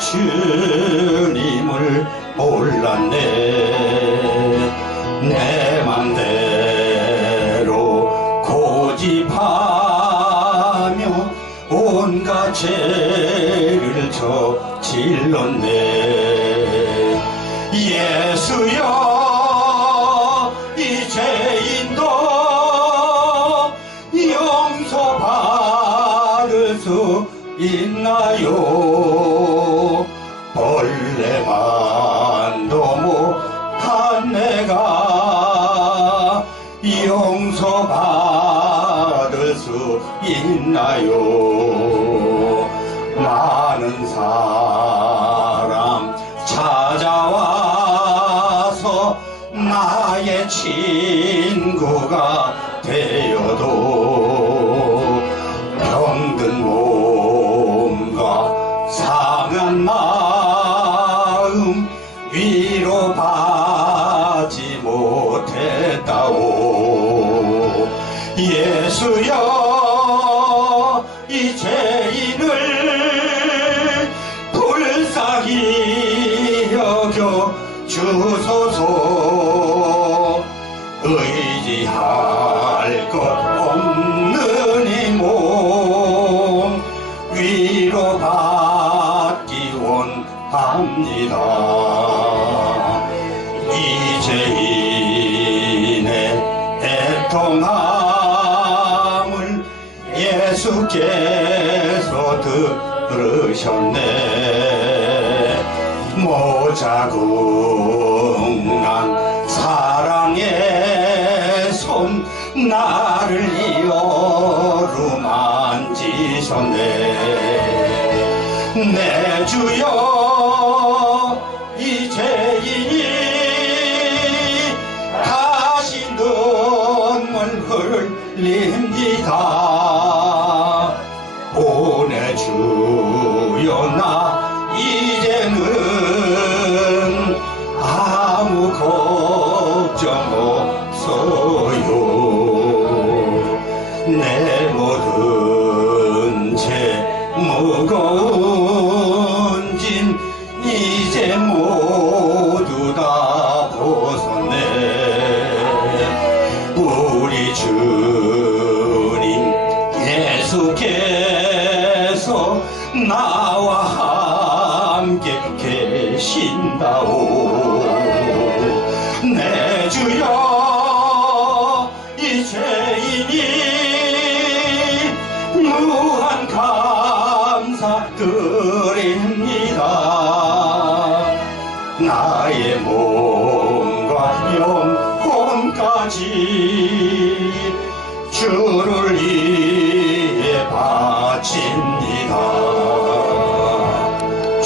주님을 몰랐네. 내 맘대로 고집하며 온갖 죄를 저질렀네. 예수여 있나요? 벌레만도 못한 내가 용서받을 수 있나요? 많은 사람 찾아와서 나의 친구가 되어도 음 위로 받지 못했다오. 예수여 이 죄인을 불쌍히 여겨 주소서. 의지할 것 합니다. 이 죄인의 애통함을 예수께서 들으셨네. 모자궁한 사랑의 손 나를 이어루 만지셨네. 내 주여 립니다. 보내주여 나 이제는 예수께서 나와 함께 계신다오. 내 주여 이 죄인이 무한 감사 드립니다. 나의 몸과 영혼까지 주를 위해 바칩니다